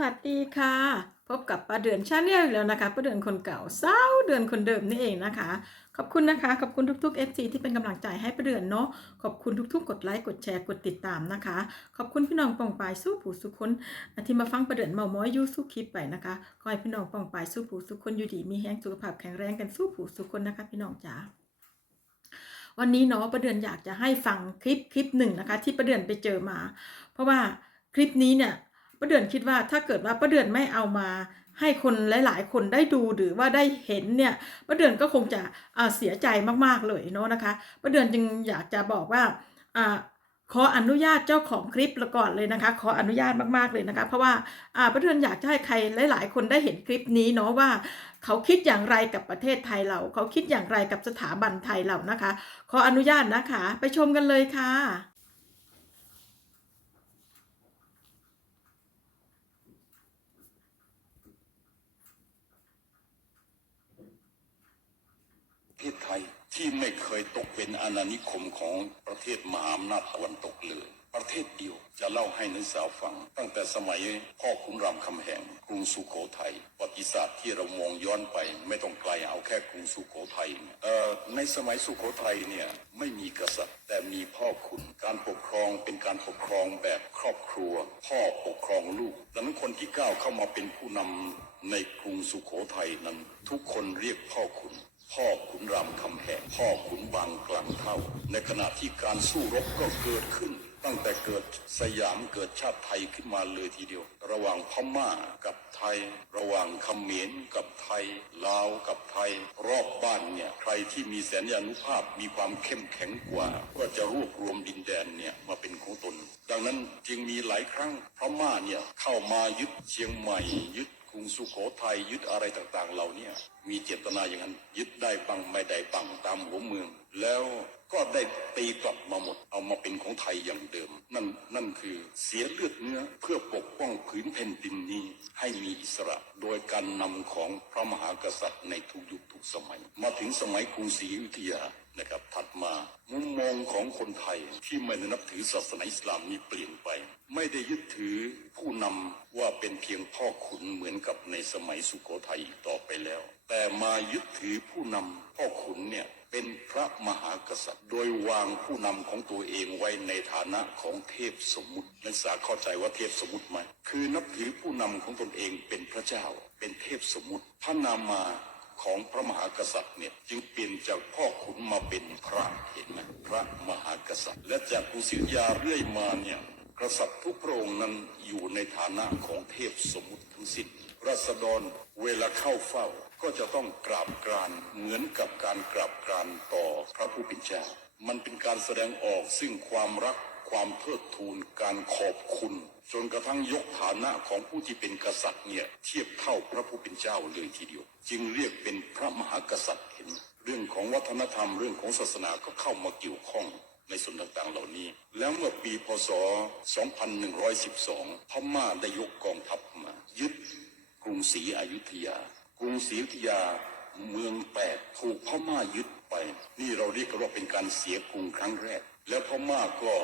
วัสดีค่ะ พบกับป้าเดือนชาแนลอีกแล้วนะคะป้าเดือนคนเก่าเศร้าเดือนคนเดิมนี่เองนะคะ ขอบคุณนะคะ ขอบคุณทุกๆ FC ที่เป็นกำลังใจให้ป้าเดือนเนาะขอบคุณทุกๆ กดไลค์กดแชร์กดติดตามนะคะ ขอบคุณพี่น้องปองปายสู้ผู้สุขคนที่มาฟังป้าเดือนเมาม้อยยูสู้คลิปไปนะคะขอให้พี่น้องปองปายสู้ผู้สุขคนอยู่ดีมีแห้งสุขภาพแข็งแรงกันสู้ผู้สุขคนนะคะ พี่น้องจ๋าวันนี้เนาะประเดือนอยากจะให้ฟังคลิปคลิปหนึ่งนะคะ ที่ประเดือนไปเจอมา เพราะว่าคลิปนี้เนี่ย ประเดือนคิดว่าถ้าเกิดว่าประเดือนไม่เอามาให้คนหลาย ๆ คนได้ดูหรือว่าได้เห็นเนี่ยประเดือนก็คงจะเสียใจมากๆเลยเนาะนะคะประเดือนจึงอยากจะบอกว่าอ่าขออนุญาตเจ้าของคลิปละก่อนเลยนะคะ ขออนุญาตมากๆเลยนะคะ เพราะว่าอ่าประเดือนอยากจะให้ใครหลาย ๆ คนได้เห็นคลิปนี้เนาะว่า เขาคิดอย่างไรกับประเทศไทยเรา เขาคิดอย่างไรกับสถาบันไทยเรานะคะ ขออนุญาตนะคะ ไปชมกันเลยค่ะ ประเทศไทยที่ไม่เคยตกเป็นอาณานิคมของประเทศมหาอำนาจตะวันตกเลย ประเทศเดียวจะเล่าให้นักศึกษาฟัง ตั้งแต่สมัยพ่อขุนรามคำแหงกรุงสุโขทัยประวัติศาสตร์ที่เรามองย้อนไป ไม่ต้องไกลเอาแค่กรุงสุโขทัยเนี่ยเอ่อในสมัยสุโขทัยเนี่ยไม่มีกษัตริย์ แต่มีพ่อขุนการปกครองเป็นการปกครองแบบครอบครัว พ่อปกครองลูกดังนั้นคนที่ก้าวเข้ามาเป็นผู้นำในกรุงสุโขทัยนั้น ทุกคนเรียกพ่อขุน พ่อขุนรามคำแหงพ่อขุนบางกลางเท่า ในขณะที่การสู้รบก็เกิดขึ้น ตั้งแต่เกิดสยามเกิดชาติไทยขึ้นมาเลยทีเดียว ระหว่างพม่ากับไทย ระหว่างเขมรกับไทยลาวกับไทย รอบบ้านเนี่ยใครที่มีแสนยานุภาพมีความเข้มแข็งกว่า ก็จะรวบรวมดินแดนเนี่ยมาเป็นของตน ดังนั้นจึงมีหลายครั้งพม่าเนี่ยเข้ามายึดเชียงใหม่ยึด รุงสุโขทัยยึดอะไรต่างๆ เหล่าเนี้มีเจตนาอย่างนั้น ยึดได้บังไม่ได้บังตามหัวเมือง แล้วก็ได้ตีกลับมาหมด เอามาเป็นของไทยอย่างเดิม นั่นนั่นคือเสียเลือดเนื้อเพื่อปกป้องผืนแผ่นดินนี้ให้มีอิสระ โดยการนำของพระมหากษัตริย์ในทุกยุคทุกสมัย มาถึงสมัยกรุงศรีอยุธยา นะครับ ถัดมามุมมองของคนไทยที่ไม่ได้นับถือศาสนาอิสลามนี้เปลี่ยนไป ไม่ได้ยึดถือผู้นำว่าเป็นเพียงพ่อขุนเหมือนกับในสมัยสุโขทัยต่อไปแล้ว แต่มายึดถือผู้นำพ่อขุนเนี่ยเป็นพระมหากษัตริย์ โดยวางผู้นำของตัวเองไว้ในฐานะของเทพสมมุตินักศึกษาเข้าใจว่าเทพสมมุติไหมคือนับถือผู้นำของตนเองเป็นพระเจ้า เป็นเทพสมมุติพระนามา ของพระมหากษัตริย์เนี่ยจึงเปลี่ยนจากพ่อขุนมาเป็นพระเห็นไหมพระมหากษัตริย์ และจากกุศรีอยุธยาเรื่อยมาเนี่ยกษัตริย์ทุกพระองค์นั้นอยู่ในฐานะของเทพสมมุติทั้งสิ้นราษฎรเวลาเข้าเฝ้าก็จะต้องกราบกรานเหมือนกับการกราบกรานต่อพระผู้เป็นเจ้ามันเป็นการแสดงออกซึ่งความรัก ความเทิดทูนการขอบคุณ จนกระทั่งยกฐานะของผู้ที่เป็นกษัตริย์เนี่ยเทียบเท่าพระผู้เป็นเจ้าเลยทีเดียว จึงเรียกเป็นพระมหากษัตริย์เห็น เรื่องของวัฒนธรรมเรื่องของศาสนาก็เข้ามาเกี่ยวข้องในส่วนต่างๆเหล่านี้ แล้วเมื่อปีพศ 2112 พม่าได้ยกกองทัพมา ยึดกรุงศรีอยุธยา กรุงศรีอยุธยาเมืองแปดถูกพม่ายึดไป นี่เราเรียกกันว่าเป็นการเสียกรุงครั้งแรก แล้วพม่าก็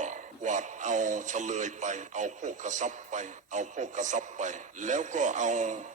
กวาดเอาเฉลยไป เอาโภคทรัพย์ไป เอาโภคทรัพย์ไป แล้วก็เอา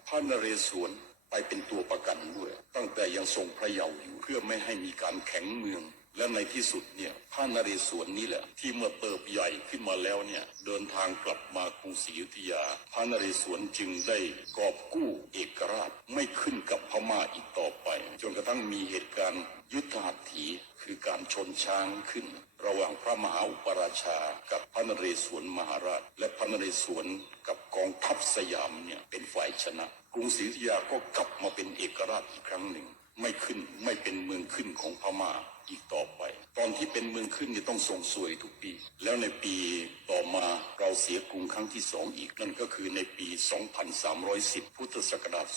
พระนเรศวรไปเป็นตัวประกันด้วย ตั้งแต่ยังทรงพระเยาว์อยู่เพื่อไม่ให้มีการแข็งเมือง และในที่สุดเนี่ยพระนเรศวรนี่แหละ ที่เมื่อเติบใหญ่ขึ้นมาแล้วเนี่ยเดินทางกลับมากรุงศรีอยุธยาพระนเรศวรจึงได้กอบกู้เอกราชไม่ขึ้นกับพม่าอีกต่อไป จนกระทั่งมีเหตุการณ์ยุทธหัตถีคือการชนช้างขึ้น ระหว่างพระมหาอุปราชา กับพระนเรศวรมหาราช และพระนเรศวรกับกองทัพสยามเนี่ยเป็นฝ่ายชนะ กรุงศรีอยุธยาก็กลับมาเป็นเอกราชอีกครั้งหนึ่ง ไม่ขึ้นไม่เป็นเมืองขึ้นของพม่าอีกต่อไป ตอนที่เป็นเมืองขึ้นเนี่ยต้องส่งสวยทุกปี แล้วในปีต่อมาเราเสียกรุงครั้งที่สองอีกนั่นก็คือในปี 2310 พุทธศักราช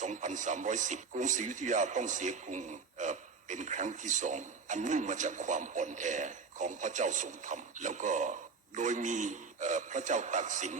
2310 กรุงศรีอยุธยาต้องเสียกรุงเเป็นครั้งที่สองอันเนื่องมาจากความอ่อนแอของพระเจ้าทรงธรรม แล้วก็โดยมีพระเจ้าตากสิน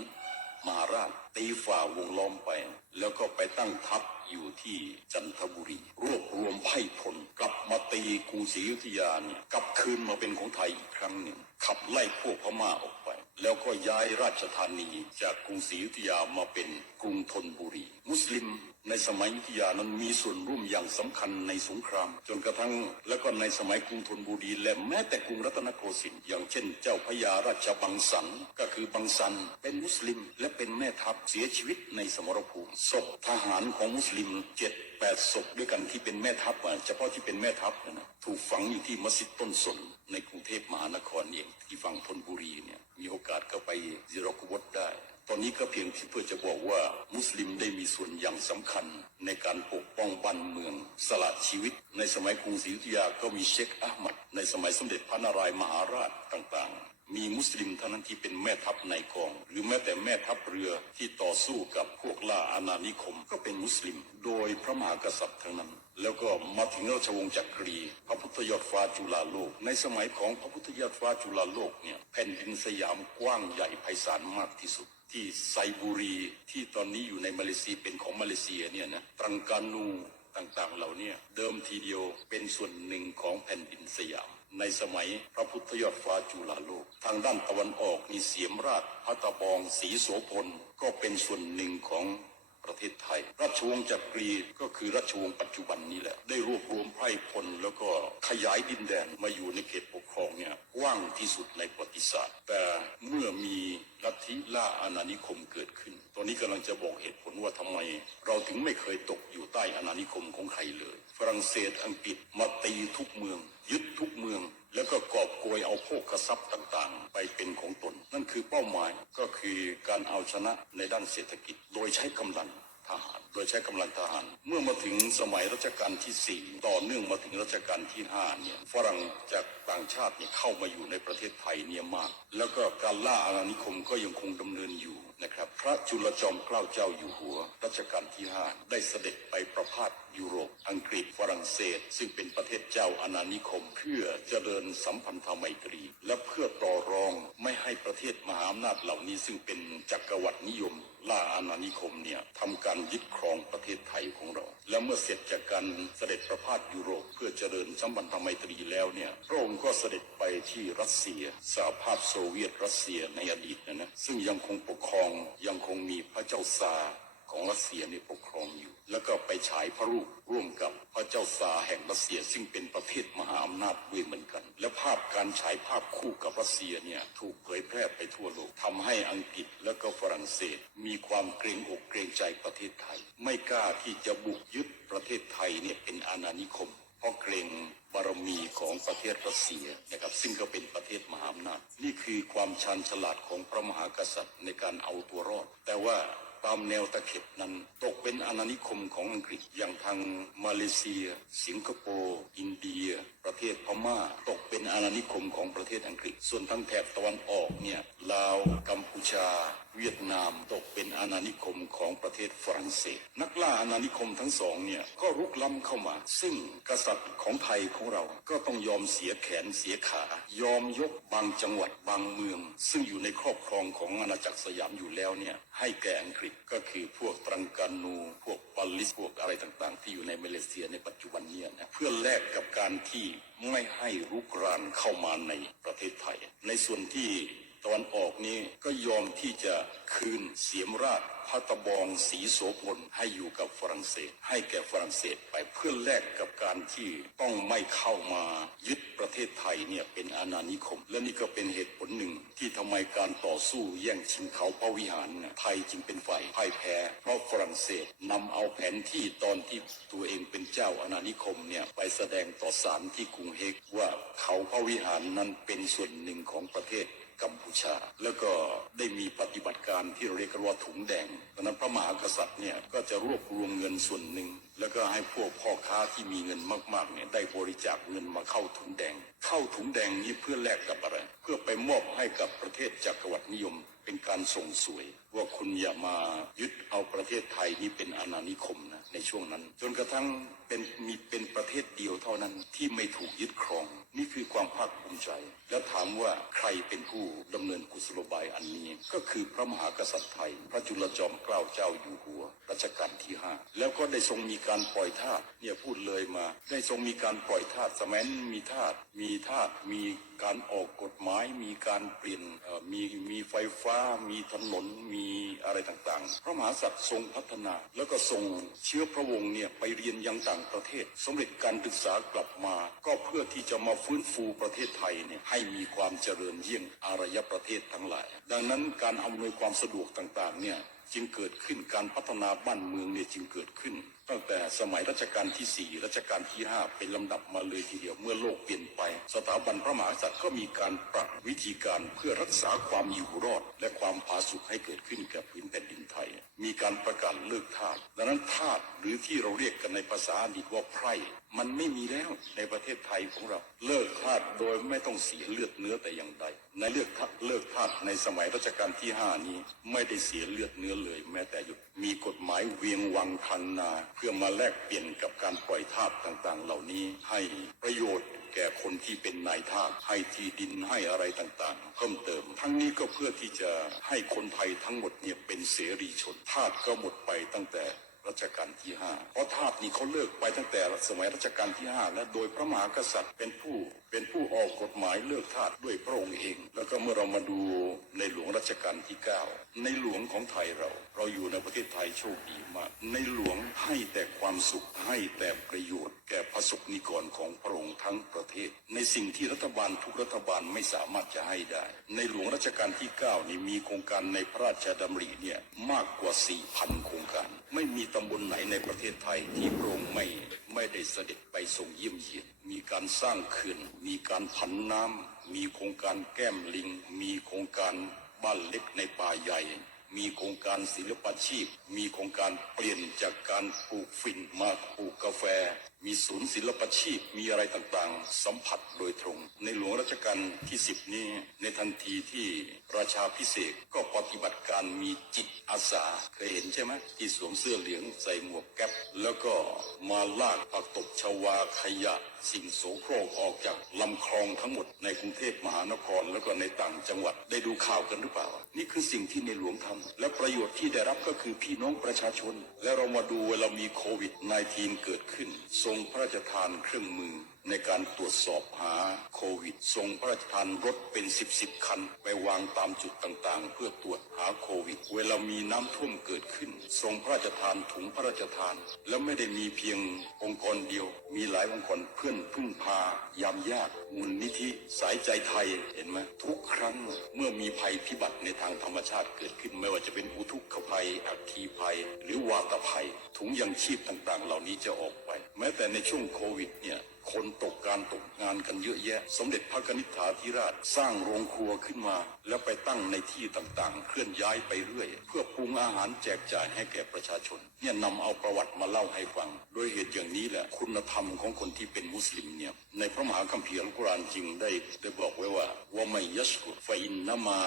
มหาราชตีฝ่าวงล้อมไป แล้วก็ไปตั้งทัพอยู่ที่จันทบุรี รวบรวมไพ่พลกลับมาตีกรุงศรีอยุธยาเนี่ยกลับคืนมาเป็นของไทยอีกครั้งหนึ่งขับไล่พวกพม่าออกไป แล้วก็ย้ายราชธานีจากกรุงศรีอยุธยามาเป็นกรุงธนบุรี มุสลิม ในสมัยยุธยานั้นมีส่วนร่วมอย่างสำคัญในสงคราม จนกระทั่งแล้วก็ในสมัยกรุงธนบุรีและแม้แต่กรุงรัตนโกสินทร์อย่างเช่น เจ้าพระยาราชบังสันก็คือบังสันเป็นมุสลิม และเป็นแม่ทัพเสียชีวิตในสมรภูมิศพทหารของมุสลิมเจ็ดแปดศพด้วยกันที่เป็นแม่ทัพอะเฉพาะที่เป็นแม่ทัพนะถูกฝังอยู่ที่มัสยิดต้นสนในกรุงเทพมหานครเองที่ฝั่งธนบุรีเนี่ยมีโอกาสก็ไปซิรอกวดได้ ตอนนี้ก็เพียงที่เพื่อจะบอกว่ามุสลิมได้มีส่วนอย่างสำคัญ ในการปกป้องบ้านเมือง สละชีวิต ในสมัยกรุงศรีอยุธยาก็มีเชคอัลมัด ในสมัยสมเด็จพระนารายณ์มหาราชต่างๆ มีมุสลิมเท่านั้นที่เป็นแม่ทัพในกอง หรือแม้แต่แม่ทัพเรือที่ต่อสู้กับพวกล่าอาณานิคม ก็เป็นมุสลิม โดยพระมหากษัตริย์ทั้งนั้น แล้วก็มาถึงราชวงศ์จักรี พระพุทธยอดฟ้าจุฬาโลก ในสมัยของพระพุทธยอดฟ้าจุฬาโลกเนี่ยแผ่นดินสยามกว้างใหญ่ไพศาลมากที่สุด ที่ไซบุรีที่ตอนนี้อยู่ในมาเลเซียเป็นของมาเลเซียเนี่ยนะตรังกานูต่างๆเหล่านี้เดิมทีเดียวเป็นส่วนหนึ่งของแผ่นดินสยาม ในสมัยพระพุทธยอดฟ้าจุฬาโลก ทางด้านตะวันออกนี่เสียมราชพัตบองศรีโสพลก็เป็นส่วนหนึ่งของ ประเทศไทย ราชวงศ์จักรีก็คือราชวงศ์ปัจจุบันนี้แหละ ได้รวบรวมไพร่พลแล้วก็ขยายดินแดนมาอยู่ในเขตปกครองเนี่ยกว้างที่สุดในประวัติศาสตร์ แต่เมื่อมีลัทธิล่าอาณานิคมเกิดขึ้น ตอนนี้กำลังจะบอกเหตุผลว่าทำไม เราถึงไม่เคยตกอยู่ใต้อาณานิคมของใครเลย ฝรั่งเศสอังกฤษมาตีทุกเมือง ยึดทุกเมือง แล้วก็กอบโกยเอาโภคทรัพย์ต่างๆ ไปเป็นของตน คือเป้าหมายก็คือการเอาชนะในด้านเศรษฐกิจ โดยใช้กำลังทหาร โดยใช้กำลังทหาร เมื่อมาถึงสมัยรัชกาลที่ 4 ต่อเนื่องมาถึงรัชกาลที่5เนี่ยฝรั่งจากต่างชาติเนี่ยเข้ามาอยู่ในประเทศไทยเนี่ยมาก แล้วก็การล่าอาณานิคมก็ยังคงดำเนินอยู่นะครับพระจุลจอมเกล้าเจ้าอยู่หัว รัชกาลที่ 5 ได้เสด็จไปประพาสยุโรป อังกฤษฝรั่งเศส ซึ่งเป็นประเทศเจ้าอาณานิคม เพื่อเจริญสัมพันธไมตรี และเพื่อต่อรองไม่ให้ประเทศมหาอำนาจเหล่านี้ซึ่งเป็นจักรวรรดินิยมล่าอาณานิคมเนี่ยทำการยึดครองประเทศไทยของเรา และเมื่อเสร็จจากการเสด็จประพาสยุโรป เพื่อเจริญสัมพันธไมตรีแล้วเนี่ยพระองค์ก็เสด็จไปที่รัสเซียสหภาพโซเวียตรัสเซียในอดีตนะนะซึ่งยังคงปกครองยังคงมีพระเจ้าซาของรัสเซียเนี่ยปกครองอยู่ แล้วก็ไปฉายพระรูปร่วมกับพระเจ้าซาแห่งรัสเซียซึ่งเป็นประเทศมหาอำนาจด้วยเหมือนกัน และภาพการฉายภาพคู่กับรัสเซียเนี่ยถูกเผยแพร่ไปทั่วโลกทำให้อังกฤษและก็ฝรั่งเศส มีความเกรงอกเกรงใจประเทศไทย ไม่กล้าที่จะบุกยึดประเทศไทยเนี่ยเป็นอาณานิคม เพราะเกรงบารมีของประเทศรัสเซียนะครับซึ่งก็เป็นประเทศมหาอำนาจ นี่คือความชาญฉลาดของพระมหากษัตริย์ในการเอาตัวรอด แต่ว่าตามแนวตะเข็บนั้น ตกเป็นอาณานิคมของอังกฤษอย่างทางมาเลเซีย สิงคโปร์อินเดีย ประเทศพม่า ตกเป็นอาณานิคมของประเทศอังกฤษ ส่วนทางแถบตะวันออกเนี่ยลาวกัมพูชา เวียดนามตกเป็นอาณานิคมของประเทศฝรั่งเศส นักล่าอาณานิคมทั้งสองเนี่ยก็รุกล้ำเข้ามา ซึ่งกษัตริย์ของไทยของเราก็ต้องยอมเสียแขนเสียขา ยอมยกบางจังหวัดบางเมือง ซึ่งอยู่ในครอบครองของอาณาจักรสยามอยู่แล้วเนี่ยให้แก่อังกฤษก็คือพวกตรังกานูพวกปาลิสพวกอะไรต่างๆ ที่อยู่ในมาเลเซียในปัจจุบันเนี่ยนะเพื่อแลกกับการที่ไม่ให้รุกรานเข้ามาในประเทศไทย ในส่วนที่ ตะวันออกนี้ก็ยอมที่จะคืนเสียมราชพัตบองศรีโสพลให้อยู่กับฝรั่งเศส ให้แก่ฝรั่งเศสไปเพื่อแลกกับการที่ต้องไม่เข้ามายึดประเทศไทยเนี่ยเป็นอาณานิคม และนี่ก็เป็นเหตุผลหนึ่งที่ทำไมการต่อสู้แย่งชิงเขาพระวิหารไทยจึงเป็นฝ่ายพ่ายแพ้ เพราะฝรั่งเศสนำเอาแผนที่ตอนที่ตัวเองเป็นเจ้าอาณานิคมเนี่ยไปแสดงต่อศาลที่กรุงเฮกว่าเขาพระวิหารนั้นเป็นส่วนหนึ่งของประเทศ กัมพูชา แล้วก็ได้มีปฏิบัติการที่เราเรียกกันว่าถุงแดงดังนั้นพระมหากษัตริย์เนี่ยก็จะรวบรวมเงินส่วนหนึ่ง แล้วก็ให้พวกพ่อค้าที่มีเงินมากๆเนี่ยได้บริจาคเงินมาเข้าถุงแดง เข้าถุงแดงนี้เพื่อแลกกับอะไร เพื่อไปมอบให้กับประเทศจักรวรรดินิยม เป็นการส่งสวย ว่าคุณอย่ามายึดเอาประเทศไทยนี้เป็นอาณานิคมนะในช่วงนั้น จนกระทั่ง เป็นมีเป็นประเทศเดียวเท่านั้นที่ไม่ถูกยึดครอง นี่คือความภาคภูมิใจ แล้วถามว่าใครเป็นผู้ดำเนินกุศโลบายอันนี้ ก็คือพระมหากษัตริย์ไทย พระจุลจอมเกล้าเจ้าอยู่หัวรัชกาลที่ห้าแล้วก็ได้ทรงมีการปล่อยทาสเนี่ยพูดเลยมา ได้ทรงมีการปล่อยทาสสมัยนั้นมีทาสมีทาสมีการออกกฎหมายมีการเปลี่ยนมีมีไฟฟ้า มีถนนมีอะไรต่างๆ พระมหากษัตริย์ทรงพัฒนา แล้วก็ทรงเชื้อพระวงศ์เนี่ยไปเรียนยังต่างประเทศสำเร็จการศึกษากลับมา ก็เพื่อที่จะมาฟื้นฟูประเทศไทยเนี่ยให้มีความเจริญเยี่ยงอารยประเทศทั้งหลาย ดังนั้นการอำนวยความสะดวกต่างๆเนี่ยจึงเกิดขึ้นการพัฒนาบ้านเมืองเนี่ยจึงเกิดขึ้น ตั้งแต่สมัยรัชกาลที่ 4 รัชกาลที่ 5 เป็นลำดับมาเลยทีเดียวเมื่อโลกเปลี่ยนไป สถาบันพระมหากษัตริย์ก็มีการปรับวิธีการเพื่อรักษาความอยู่รอด และความผาสุกให้เกิดขึ้นกับพื้นแผ่นดินไทย มีการประกาศเลิกทาสดังนั้นทาสหรือที่เราเรียกกันในภาษาอังกฤษว่าไพร่ มันไม่มีแล้วในประเทศไทยของเรา เลิกทาสโดยไม่ต้องเสียเลือดเนื้อแต่อย่างใด ในเลือกทาเลิกทาสในสมัยรัชกาลที่ห้านี้ ไม่ได้เสียเลือดเนื้อเลย แม้แต่หยุดมีกฎหมายเวียงวังคันนา เพื่อมาแลกเปลี่ยนกับการปล่อยทาสต่างๆ เหล่านี้ให้ประโยชน์ แก่คนที่เป็นนายทาสให้ที่ดินให้อะไรต่างๆ เพิ่มเติม ทั้งนี้ก็เพื่อที่จะให้คนไทยทั้งหมดเนี่ยเป็นเสรีชนทาสก็หมดไปตั้งแต่ รัชกาลที่ห้าเพราะทาสนี่เขาเลิกไปตั้งแต่สมัยรัชกาลที่ห้าและโดยพระมหากษัตริย์เป็นผู้เป็นผู้ออกกฎหมายเลิกทาสด้วยพระองค์เอง แล้วก็เมื่อเรามาดูในหลวงรัชกาลที่เก้าในหลวงของไทยเรา เราอยู่ในประเทศไทยโชคดีมาก ในหลวงให้แต่ความสุขให้แต่ประโยชน์ แก่ประสบนิกรของพระองค์ทั้งประเทศ ในสิ่งที่รัฐบาลทุกรัฐบาลไม่สามารถจะให้ได้ ในหลวงรัชกาลที่ 9 นี่มีโครงการในพระราชดำริเนี่ยมากกว่า 4,000 โครงการ ไม่มีตำบลไหนในประเทศไทยที่พระองค์ไม่ไม่ได้เสด็จไปทรงเยี่ยมเยียน มีการสร้างเขื่อน มีการผันน้ำ มีโครงการแก้มลิง มีโครงการบ้านเล็กในป่าใหญ่ มีโครงการศิลปาชีพ มีโครงการเปลี่ยนจากการปลูกฝิ่นมาปลูกกาแฟมีศูนย์ศิลปชีพ มีอะไรต่างๆ สัมผัสโดยตรง ในหลวงรัชกาลที่สิบนี้ ในทันทีที่ราชาพิเศษกก็ปฏิบัติการมีจิตอาสาเคยเห็นใช่ไหมที่สวมเสื้อเหลืองใส่หมวกแก๊ปแล้วก็มาลากผักตบชวาขยะ สิ่งโสโครกออกจากลำคลองทั้งหมดในกรุงเทพมหานครแล้วก็ในต่างจังหวัดได้ดูข่าวกันหรือเปล่า นี่คือสิ่งที่ในหลวงทำและประโยชน์ที่ได้รับก็คือพี่น้องประชาชน และเรามาดูเวลามีโควิด -19 เกิดขึ้นทรงพระราชทานเครื่องมือ ในการตรวจสอบหาโควิดทรงพระราชทานรถเป็นสิบสิบคัน ไปวางตามจุดต่างๆ เพื่อตรวจหาโควิด เวลามีน้ำท่วมเกิดขึ้น ทรงพระราชทานถุงพระราชทาน แล้วไม่ได้มีเพียงองค์กรเดียว มีหลายองค์กรเพื่อนพึ่งพายามยากมูลนิธิสายใจไทยเห็นไหมทุกครั้งเมื่อมีภัยพิบัติในทางธรรมชาติเกิดขึ้น ไม่ว่าจะเป็นอุทุกขภัยอัคคีภัย หรือวาตภัย ถุงยังชีพต่างๆ เหล่านี้จะออกไป แม้แต่ในช่วงโควิดเนี่ย คนตกการตกงานกันเยอะแยะ สมเด็จพระนิษฐาธิราชสร้างโรงครัวขึ้นมา แล้วไปตั้งในที่ต่างๆ เคลื่อนย้ายไปเรื่อย เพื่อปรุงอาหารแจกจ่ายให้แก่ประชาชน เนี่ยนำเอาประวัติมาเล่าให้ฟัง โดยเหตุอย่างนี้แหละคุณธรรมของคนที่เป็นมุสลิมเนี่ยในพระมหาคัมภีร์อัลกุรอานจริงได้ได้บอกไว้ว่าว่าไม่ยัสกุฟอินนามา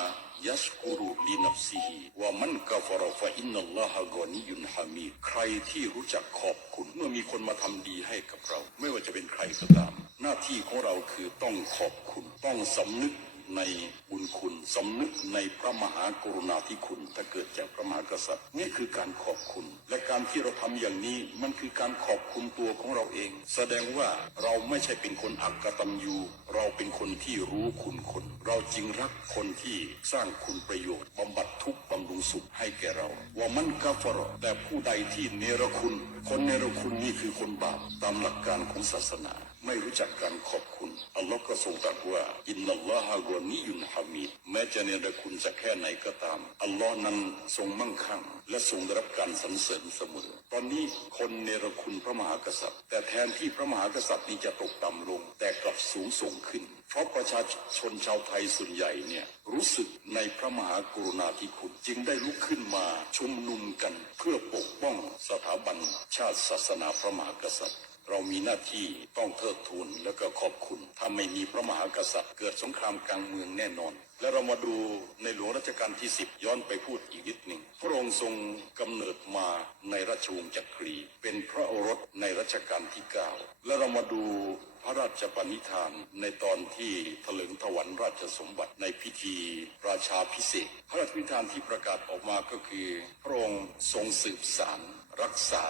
ยัสกุรุลีนับซีฮีว่ามันกาฟรฟะอินนัลลอฮะกอนิยุนฮามีใครที่รู้จักขอบคุณ เมื่อมีคนมาทำดีให้กับเรา ไม่ว่าจะเป็นใครก็ตาม หน้าที่ของเราคือต้องขอบคุณ ต้องสำนึกในบุญคุณสำนึกในพระมหากรุณาธิคุณ ถ้าเกิดจากพระมหากษัตริย์ นี่คือการขอบคุณ และการที่เราทำอย่างนี้มันคือการขอบคุณตัวของเราเอง แสดงว่าเราไม่ใช่เป็นคนอักตันยูเราเป็นคนที่รู้คุณคน เราจริงรักคนที่สร้างคุณประโยชน์บำบัดทุกข์บำรุงสุขให้แก่เรา ว่ามันกาฟรอแต่ผู้ใดที่เนรคุณ คนเนรคุณนี่คือคนบาปตามหลักการของศาสนา ไม่รู้จักการขอบคุณ อัลลอฮ์ก็ทรงตรัสว่า อินนัลลอฮะกอนิยุนฮามีดแม้จะเนรคุณสักแค่ไหนก็ตาม อัลลอฮ์นั้นทรงมั่งคั่ง และทรงได้รับการสรรเสริญเสมอ ตอนนี้คนเนรคุณพระมหากษัตริย์ แต่แทนที่พระมหากษัตริย์นี้จะตกต่ำลง แต่กลับสูงส่งขึ้น เพราะประชาชนชาวไทยส่วนใหญ่เนี่ยรู้สึกในพระมหากรุณาธิคุณจึงได้ลุกขึ้นมาชุมนุมกัน เพื่อปกป้องสถาบันชาติศาสนาพระมหากษัตริย์ เรามีหน้าที่ต้องเทิดทูนและก็ขอบคุณ ถ้าไม่มีพระมหากษัตริย์เกิดสงครามกลางเมืองแน่นอน และเรามาดูในหลวงรัชกาลที่สิบย้อนไปพูดอีกนิดหนึ่ง พระองค์ทรงกำเนิดมาในราชวงศ์จักรี เป็นพระโอรสในรัชกาลที่เก้าและเรามาดูพระราชปณิธานในตอนที่ถลึงถวันราชสมบัติในพิธีราชาพิเศษ พระราชปณิธานที่ประกาศออกมาก็คือ พระองค์ทรงสืบสารรักษา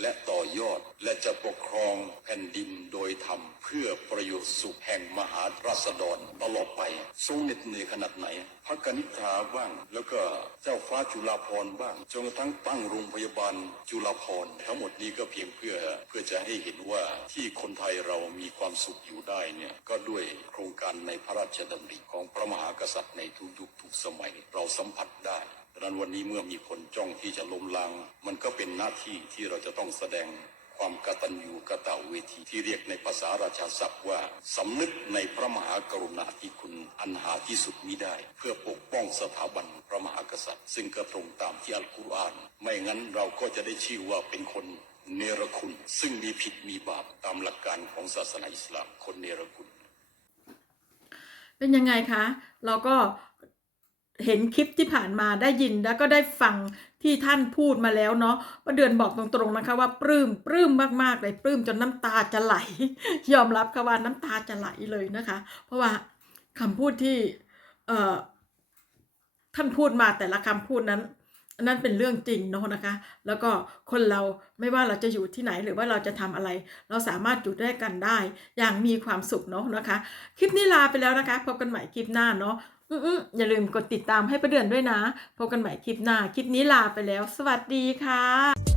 และต่อยอดและจะปกครองแผ่นดินโดยธรรม เพื่อประโยชน์สุขแห่งมหาราษฎรตลอดไปทรงเหน็ดเหนื่อยขนาดไหนพระกนิษฐาบ้าง แล้วก็เจ้าฟ้าจุฬาภรณ์บ้างจนกระทั่งตั้งโรงพยาบาลจุฬาภรณ์ทั้งหมดนี้ก็เพียงเพื่อเพื่อจะให้เห็นว่าที่คนไทยเรามีความสุขอยู่ได้เนี่ยก็ด้วยโครงการในพระราชดำริของพระมหากษัตริย์ในทุกยุคทุกสมัยเราสัมผัสได้ ดังนั้นวันนี้เมื่อมีคนจ้องที่จะล้มล้าง มันก็เป็นหน้าที่ที่เราจะต้องแสดงความกตัญญูกตเวทีที่เรียกในภาษาราชาศัพท์ว่าสำนึกในพระมหากรุณาธิคุณอันหาที่สุดมิได้ เพื่อปกป้องสถาบันพระมหากษัตริย์ ซึ่งก็ตรงตามที่อัลกุรอาน ไม่งั้นเราก็จะได้ชื่อว่าเป็นคนเนรคุณ ซึ่งมีผิดมีบาปตามหลักการของศาสนาอิสลามคนเนรคุณ เป็นยังไงคะ เราก็ เห็นคลิปที่ผ่านมาได้ยินแล้วก็ได้ฟังที่ท่านพูดมาแล้วเนาะประเดือนบอกตรงๆนะคะว่าปลื้มปลื้มมากๆเลยปลื้มจนน้ำตาจะไหล ยอมรับค่ะว่าน้ำตาจะไหลเลยนะคะ เพราะว่าคำพูดที่เอ่อท่านพูดมาแต่ละคำพูดนั้นนนั้นเป็นเรื่องจริงเนาะนะคะ แล้วก็คนเราไม่ว่าเราจะอยู่ที่ไหนหรือว่าเราจะทำอะไร เราสามารถอยู่ด้วยกันได้ อย่างมีความสุขเนาะนะคะ คลิปนี้ลาไปแล้วนะคะ พบกันใหม่คลิปหน้าเนาะ อืออย่าลืมกดติดตามให้ประเดือนด้วยนะ พบกันใหม่คลิปหน้า คลิปนี้ลาไปแล้ว สวัสดีค่ะ